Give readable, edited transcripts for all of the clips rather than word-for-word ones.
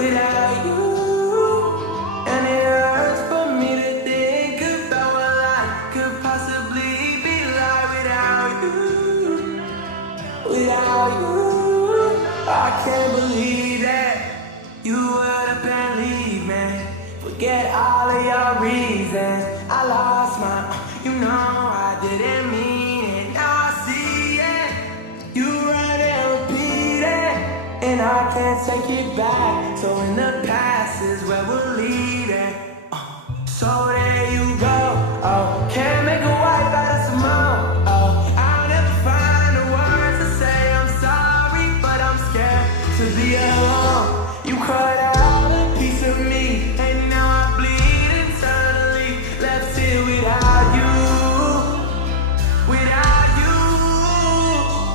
without you. And it hurts for me to think about what life could possibly be like without you. Without you, I can't believe that you would have been leaving. Forget all of your reasons. I lost my, you know I didn't mean it. Now I see it. You run and repeat it, and I can't take it back. So in the past is where we're leading. So there you go. Oh, can't make a wife out of some more. Oh, I'll never find the words to say I'm sorry, but I'm scared to be alone. You cut out a piece of me, and now I bleed internally. Left here without you,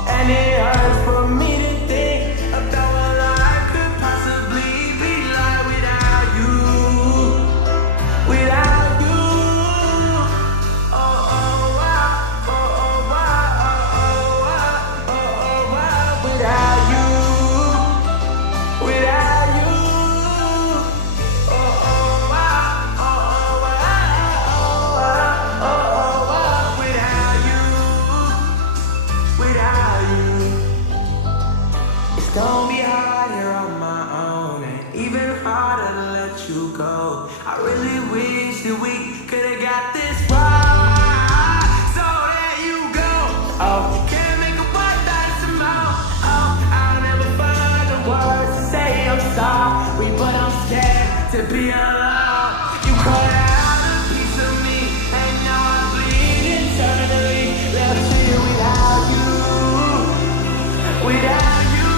and it hurts for me to think about what life could possibly be like without you. Without you, oh oh wow, oh oh wow, oh oh wow, oh oh wow. Without you, without you, oh oh wow, oh oh wow, oh oh wow. Without you, without you, it's gonna be hard here on my own, and even harder to let you go. I really wish that we could've got this right. So there you go. Oh, can't make a wife out of some more. Oh, I'll never find the words to say I'm sorry, but I'm scared to be alone. You cut out a piece of me, and now I bleed internally. Left here without you, without you,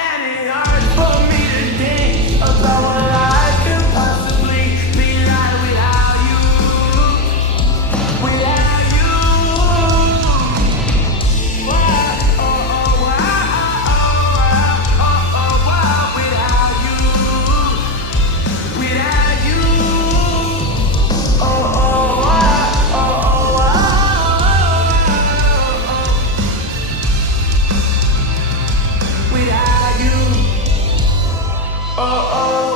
and it hurts for me to think about what life could possibly be like without you, without you. Whoa, oh, oh, wow, oh, oh, wow, without you, without you. Oh, oh, wow, oh, oh, wow, without you. Oh, oh.